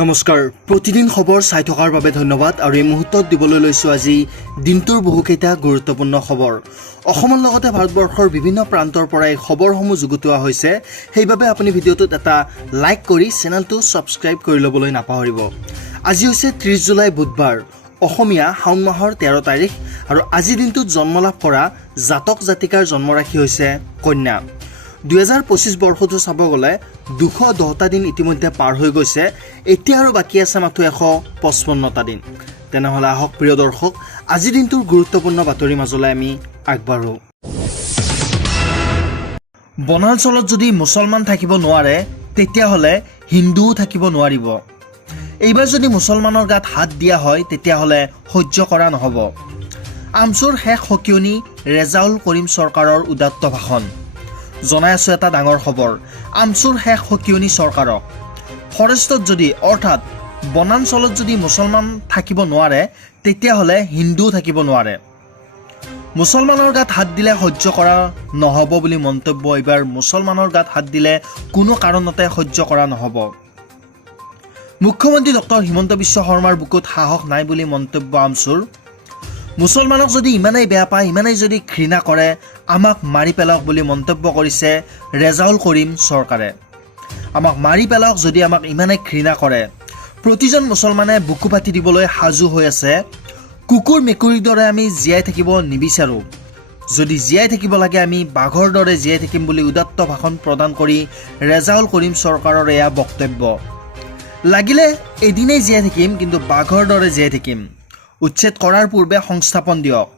নমস্কাৰ প্ৰতিদিন খবৰ চাই থকাৰ বাবে ধন্যবাদ আৰু এই মুহূৰ্তত দিবলৈ লৈছো আজি দিনটোৰ বহুকেইটা গুৰুত্বপূৰ্ণ খবৰ অসমৰ লগতে ভাৰতবৰ্ষৰ বিভিন্ন প্ৰান্তৰ পৰা এই খবৰসমূহ যুগুতোৱা হৈছে সেইবাবে আপুনি ভিডিঅ'টোত এটা লাইক কৰি চেনেলটো সাবস্ক্ৰাইব কৰি ল'বলৈ নাপাহৰিব আজি হৈছে 30 জুলাই বুধবাৰ অসমীয়া শাওন মাহৰ 13 তাৰিখ আৰু আজি দিনটোত জন্ম লাভ কৰা জাতক জাতিকাৰ জন্মৰাশি হৈছে কন্যা 2025 বৰ্ষটো চাব গ'লে 210টা দিন ইতিমধ্যে পাৰ হৈ গৈছে এতিয়া আৰু বাকি আছে মাত্ৰ 155টা দিন তেনেহলে আহক প্ৰিয় দৰ্শক আজি দিনটোৰ গুৰুত্বপূৰ্ণ বাতৰি মাজলৈ আমি আগবাঢ়ো বনাঞ্চলত যদি মুছলমান থাকিব নোৱাৰে তেতিয়া হলে হিন্দুও থাকিব নোৱাৰিব এইবাৰ যদি মুছলমানৰ গাত হাত দিয়া হয় তেতিয়া হলে সহ্য কৰা নহব আমছুৰ শেষ হকিয়নি ৰেজাউল কৰিম চৰকাৰৰ উদাত্ত ভাষণ জনাই আছো এটা ডাঙৰ খবৰ আমছুৰ শেষ হকিয়নি চৰকাৰক ফৰেষ্টত যদি অৰ্থাৎ বনাঞ্চলত যদি মুছলমান থাকিব নোৱাৰে তেতিয়া হলে হিন্দুও থাকিব নোৱাৰে মুছলমানৰ গাত হাত দিলে সহ্য কৰা নহব বুলি মন্তব্য এইবাৰ মুছলমানৰ গাত হাত দিলে কোনো কাৰণতে সহ্য কৰা নহব মুখ্যমন্ত্ৰী ডক্টৰ হিমন্ত বিশ্ব শৰ্মাৰ বুকুত সাহস নাই বুলি মন্তব্য আমছুৰ মুছলমানক যদি ইমানেই বেয়া পায় ইমানেই যদি ঘৃণা কৰে আমাক মাৰি পেলাওক বুলি মন্তব্য কৰিছে ৰেজাউল কৰিম চৰকাৰে আমাক মাৰি পেলাওক যদি আমাক ইমানেই ঘৃণা কৰে প্ৰতিজন মুছলমানে বুকু পাতি দিবলৈ সাজু হৈ আছে কুকুৰ মেকুৰীৰ দৰে আমি জীয়াই থাকিব নিবিচাৰো যদি জীয়াই থাকিব লাগে আমি বাঘৰ দৰে জীয়াই থাকিম বুলি উদাত্ত ভাষণ প্ৰদান কৰি ৰেজাউল কৰিম চৰকাৰৰ এয়া বক্তব্য লাগিলে এদিনেই জীয়াই থাকিম কিন্তু বাঘৰ দৰে জীয়াই থাকিম উচ্ছেদ কৰাৰ পূৰ্বে সংস্থাপন দিয়ক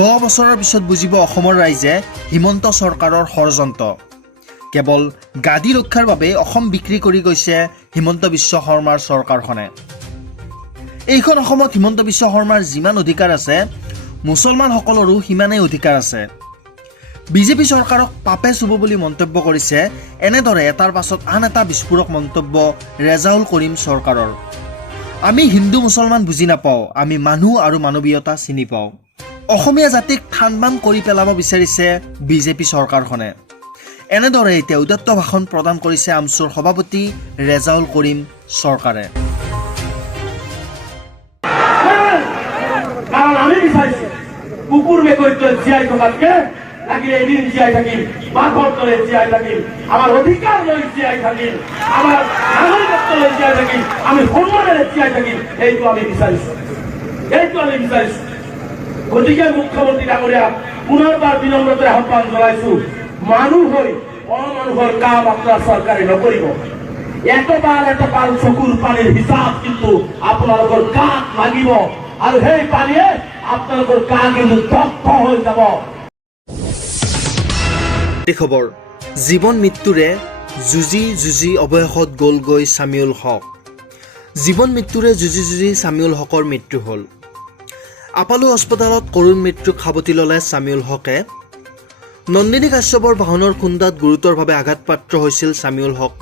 10 বছৰৰ পিছত বুজিব অসমৰ ৰাইজে হিমন্ত চৰকাৰৰ ষড়যন্ত্ৰ কেৱল গাদী ৰক্ষাৰ বাবে অসম বিক্ৰী কৰি গৈছে হিমন্ত বিশ্ব শৰ্মাৰ চৰকাৰখনে এইখন অসমত হিমন্ত বিশ্ব শৰ্মাৰ যিমান অধিকাৰ আছে মুছলমানসকলৰো সিমানেই অধিকাৰ আছে বিজেপি চৰকাৰক পাপে চুব বুলি মন্তব্য কৰিছে এনেদৰে এটাৰ পাছত আন এটা বিস্ফোৰক মন্তব্য ৰেজাউল কৰিম চৰকাৰৰ আমি হিন্দু মুছলমান বুজি নাপাওঁ আমি মানুহ আৰু মানৱীয়তা চিনি পাওঁ অসমীয়া জাতিক থানবান কৰি পেলাব বিচাৰিছে বিজেপি চৰকাৰখনে এনেদৰে এতিয়া উদাত্ত ভাষণ প্ৰদান কৰিছে আমছুৰ সভাপতি ৰেজাউল কৰিম চৰকাৰে কাৰণ আমি বিচাৰিছো কুকুৰ মেকুৰীটো জীয়াই থকাতকে লাগিলে এদিন জীয়াই থাকিম বাঘৰ দৰে জীয়াই থাকিম আমাৰ অধিকাৰ লৈ জীয়াই থাকিম আমাৰ নাগৰিকত্ব লৈ জীয়াই থাকিম আমি সন্মানেৰে জীয়াই থাকিম এইটো আমি বিচাৰিছো গতিকে মুখ্যমন্ত্ৰী ডাঙৰীয়া পুনৰবাৰ বিনম্ৰতাৰে আহ্বান জনাইছো মানুহ হৈ অমানুহৰ কাম আপোনাৰ চৰকাৰে নকৰিব এটপাল চকুৰ পানীৰ হিচাপ কিন্তু আপোনালোকৰ গাত লাগিব আৰু সেই পানীয়ে আপোনালোকৰ গা কিন্তু দগ্ধ হৈ যাব খবৰ জীৱন মৃত্যুৰে যুঁজি অৱশেষত গ'লগৈ চামিউল হক জীৱন মৃত্যুৰে যুঁজি চামিউল হকৰ মৃত্যু হ'ল আপালু হস্পিটেলত কৰুণ মৃত্যুক সাৱটি ল'লে চামিউল হকে নন্দিনী কাশ্যপৰ বাহনৰ খুন্দাত গুৰুতৰভাৱে আঘাতপ্ৰাপ্ত হৈছিল চামিউল হক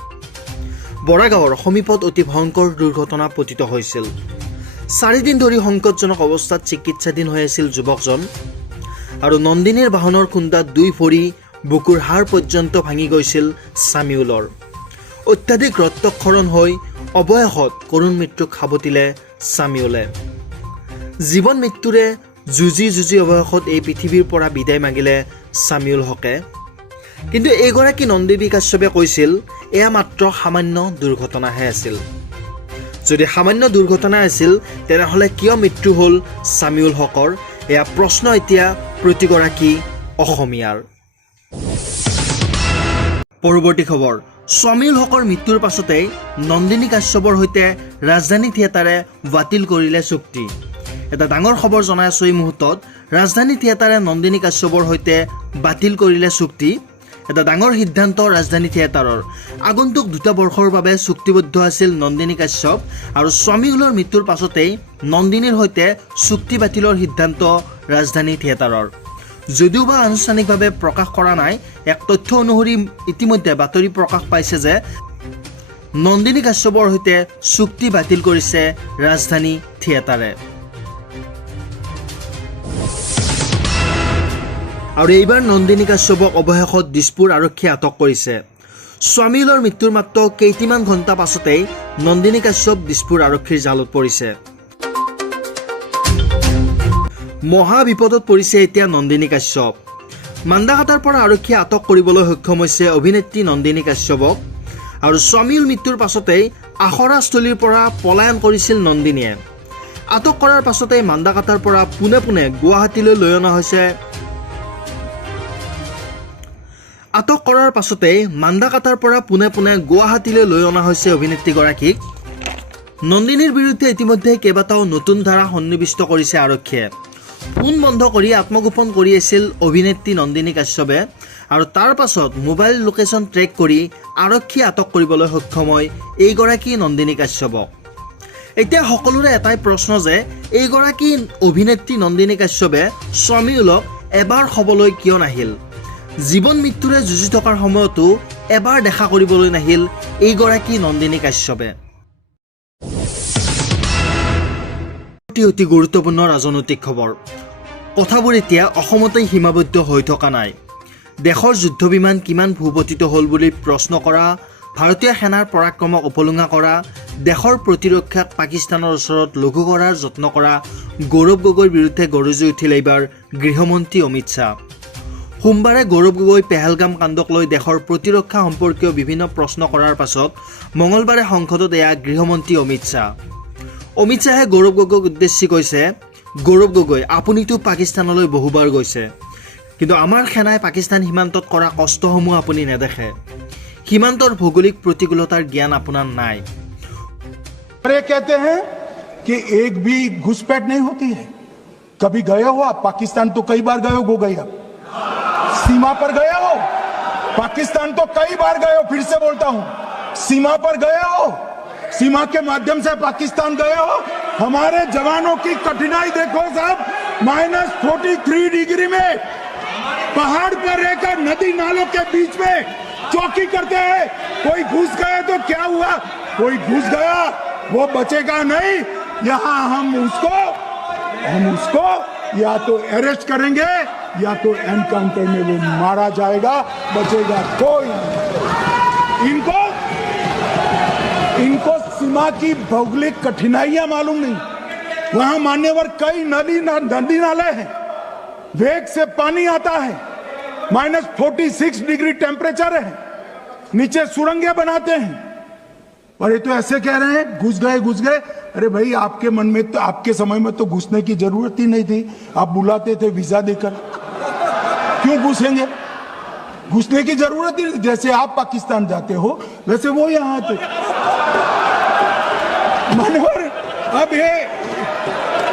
বৰাগাঁৱৰ সমীপত অতি ভয়ংকৰ দুৰ্ঘটনা পতিত হৈছিল 4 দিন ধৰি সংকটজনক অৱস্থাত চিকিৎসাধীন হৈ আছিল যুৱকজন আৰু নন্দিনীৰ বাহনৰ খুন্দাত 2 ভৰি বুকুৰ হাড় পৰ্যন্ত ভাঙি গৈছিল চামিউলৰ অত্যাধিক ৰক্তক্ষৰণ হৈ অৱশেষত কৰুণ মৃত্যুক সাৱটিলে চামিউলে জীৱন মৃত্যুৰে যুঁজি অৱশেষত এই পৃথিৱীৰ পৰা বিদায় মাগিলে চামিউল হকে কিন্তু এইগৰাকী নন্দিনী কাশ্যপে কৈছিল এয়া মাত্ৰ সামান্য দুৰ্ঘটনাহে আছিল যদি সামান্য দুৰ্ঘটনা আছিল তেনেহ'লে কিয় মৃত্যু হ'ল চামিউল হকৰ এয়া প্ৰশ্ন এতিয়া প্ৰতিগৰাকী অসমীয়াৰ পৰৱৰ্তী খবৰ চামিউল হকৰ মৃত্যুৰ পাছতেই নন্দিনী কাশ্যপৰ সৈতে ৰাজধানী থিয়েটাৰে বাতিল কৰিলে চুক্তি এটা ডাঙৰ খবৰ জনাই আছো এই মুহূৰ্তত ৰাজধানী থিয়েটাৰে নন্দিনী কাশ্যপৰ সৈতে বাতিল কৰিলে চুক্তি এটা ডাঙৰ সিদ্ধান্ত ৰাজধানী থিয়েটাৰৰ আগন্তুক 2 বৰ্ষৰ বাবে চুক্তিবদ্ধ আছিল নন্দিনী কাশ্যপ আৰু চামিউলৰ মৃত্যুৰ পাছতেই নন্দিনীৰ সৈতে চুক্তি বাতিলৰ সিদ্ধান্ত ৰাজধানী থিয়েটাৰৰ যদিওবা আনুষ্ঠানিকভাৱে প্ৰকাশ কৰা নাই এক তথ্য অনুসৰি ইতিমধ্যে বাতৰি প্ৰকাশ পাইছে যে নন্দিনী কাশ্যপৰ সৈতে চুক্তি বাতিল কৰিছে ৰাজধানী থিয়েটাৰে আৰু এইবাৰ নন্দিনী কাশ্যপক অৱশেষত দিছপুৰ আৰক্ষীয়ে আটক কৰিছে স্বামীলৰ মৃত্যুৰ মাত্ৰ কেইটিমান ঘণ্টা পাছতেই নন্দিনী কাশ্যপ দিছপুৰ আৰক্ষীৰ জালত পৰিছে। মহা বিপদত পৰিছে এতিয়া নন্দিনী কাশ্যপ। মান্দাকাটাৰ পৰা আৰক্ষীয়ে আটক কৰিবলৈ সক্ষম হৈছে অভিনেত্ৰী নন্দিনী কাশ্যপক। আৰু স্বামীৰ মৃত্যুৰ পাছতেই আখৰাস্থলীৰ পৰা পলায়ন কৰিছিল নন্দিনীয়ে। আটক কৰাৰ পাছতেই মান্দাকাটাৰ পৰা পোনে পোনে গুৱাহাটীলৈ লৈ অনা হৈছে। আটক কৰাৰ পাছতেই মান্দাকাটাৰ পৰা পোনে পোনে গুৱাহাটীলৈ লৈ অনা হৈছে অভিনেত্ৰীগৰাকীক। নন্দিনীৰ বিৰুদ্ধে ইতিমধ্যে কেইবাটাও নতুন ধাৰা সন্নিৱিষ্ট কৰিছে আৰক্ষীয়ে। ফোন বন্ধ কৰি আত্মগোপন কৰি আছিল অভিনেত্ৰী নন্দিনী কাশ্যপে আৰু তাৰ পাছত মোবাইল লোকেশ্যন ট্ৰেক কৰি আৰক্ষীয়ে আটক কৰিবলৈ সক্ষম হয় এইগৰাকী নন্দিনী কাশ্যপক। এতিয়া সকলোৰে এটাই প্ৰশ্ন যে এইগৰাকী অভিনেত্ৰী নন্দিনী কাশ্যপে স্বামীউলক এবাৰ খবলৈ কিয় নাহিল? জীৱন মৃত্যুৰে যুঁজি থকাৰ সময়তো এবাৰ দেখা কৰিবলৈ নাহিল এইগৰাকী নন্দিনী কাশ্যপে। অতি গুৰুত্বপূৰ্ণ ৰাজনৈতিক খবৰ। কথাবোৰ এতিয়া অসমতেই সীমাবদ্ধ হৈ থকা নাই। দেশৰ যুদ্ধ বিমান কিমান ভূপতিত হ'ল বুলি প্ৰশ্ন কৰা, ভাৰতীয় সেনাৰ পৰাক্ৰমক উপলুঙা কৰা, দেশৰ প্ৰতিৰক্ষাক পাকিস্তানৰ ওচৰত লঘু কৰাৰ যত্ন কৰা গৌৰৱ গগৈৰ বিৰুদ্ধে গৰজি উঠিল এইবাৰ গৃহমন্ত্ৰী অমিত শ্বাহ। সোমবাৰে গৌৰৱ গগৈ পেহেলগাম কাণ্ডক লৈ দেশৰ প্ৰতিৰক্ষা সম্পৰ্কীয় বিভিন্ন প্ৰশ্ন কৰাৰ পাছত মঙলবাৰে সংসদত এয়া গৃহমন্ত্ৰী অমিত শ্বাহ। অমিত শ্বাহে গৌৰৱ গগৈক উদ্দেশ্যি কৈছে, গৌৰৱ গগৈ আপুনিতো পাকিস্তানলৈ বহুবাৰ গৈছে, কিন্তু আমাৰ সেনাই পাকিস্তান সীমান্তত কৰা কষ্টসমূহ আপুনি নেদেখে। সীমান্তৰ ভৌগোলিক প্ৰতিকূলতাৰ জ্ঞান আপোনাৰ নাই। कहते हैं कि एक भी घुसपैठ नहीं होती है। कभी गए हो आप पाकिस्तान? तो कई बार गए हो गई, अब सीमा पर गए हो। पाकिस्तान तो कई बार गए हो, फिर से बोलता हूं, सीमा पर गए हो, सीमा के माध्यम से पाकिस्तान गए हो। हमारे जवानों की कठिनाई देखो साहब, -43 डिग्री में पहाड़ पर रहकर नदी नालों के बीच में चौकी करते हैं। कोई घुस गए तो क्या हुआ? कोई घुस गया वो बचेगा नहीं। यहां हम उसको या तो अरेस्ट करेंगे या तो एनकाउंटर में वो मारा जाएगा, बचेगा कोई नहीं। इनको सीमा की भौगोलिक कठिनाइयां मालूम नहीं। वहां मान्यवर कई नदी नाले हैं, वेग से पानी आता है, -46 डिग्री टेम्परेचर है, नीचे सुरंगें बनाते हैं, और ये तो ऐसे कह रहे हैं घुस गए। अरे भाई, आपके मन में तो, आपके समय में तो घुसने की जरूरत ही नहीं थी। आप बुलाते थे वीजा देकर, क्यों घुसेंगे? घुसने की जरूरत ही नहीं। जैसे आप पाकिस्तान जाते हो वैसे वो यहाँ आते। अब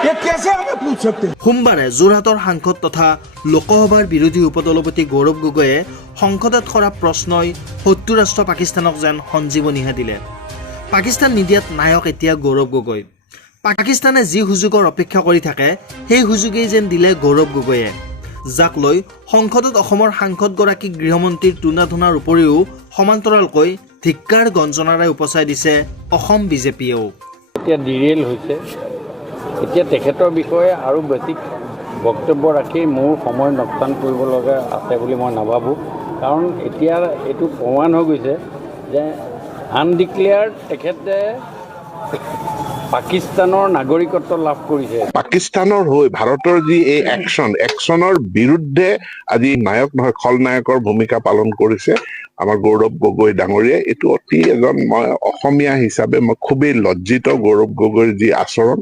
ये कैसे हमें पूछ सकते हैं? সোমবাৰে যোৰহাটৰ সাংসদ তথা লোকসভাৰ বিৰোধী উপদলপতি গৌৰৱ গগৈয়ে সংসদত কৰা প্ৰশ্নই শত্ৰু ৰাষ্ট্ৰ পাকিস্তানক যেন সঞ্জীৱনীহে দিলে। পাকিস্তান নিদিয়াত নায়ক এতিয়া গৌৰৱ গগৈ। পাকিস্তানে যি সুযোগৰ অপেক্ষা কৰি থাকে সেই সুযোগেই যেন দিলে গৌৰৱ গগৈয়ে, যাক লৈ সংসদত অসমৰ সাংসদগৰাকীক গৃহমন্ত্ৰীৰ টুনাটুনাৰ উপৰিও সমান্তৰালকৈ ধিক্কাৰ গঞ্জনাৰে উপচাই দিছে অসম বিজেপিয়েও। এতিয়া ডিৰেল হৈছে। এতিয়া তেখেতৰ বিষয়ে আৰু বেছি বক্তব্য ৰাখি মোৰ সময় নকচান কৰিব লগা আছে বুলি মই নাভাবোঁ। কাৰণ এতিয়া এইটো প্ৰমাণ হৈ গৈছে যে আনডিক্লেয়াৰ্ড তেখেতে পাকিস্তানৰ নাগৰিকত্ব লাভ কৰিছে। পাকিস্তানৰ হৈ ভাৰতৰ যি এই একশ্যনৰ বিৰুদ্ধে আজি নায়ক নহয় খলনায়কৰ ভূমিকা পালন কৰিছে আমাৰ গৌৰৱ গগৈ ডাঙৰীয়াই। এইটো অতি এজন মই অসমীয়া হিচাপে মই খুবেই লজ্জিত গৌৰৱ গগৈৰ যি আচৰণ,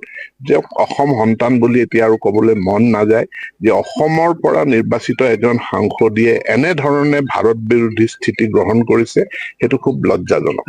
যে অসম সন্তান বুলি এতিয়া আৰু ক'বলৈ মন নাযায়, যে অসমৰ পৰা নিৰ্বাচিত এজন সাংসদীয়ে এনেধৰণে ভাৰত বিৰোধী স্থিতি গ্ৰহণ কৰিছে, সেইটো খুব লজ্জাজনক।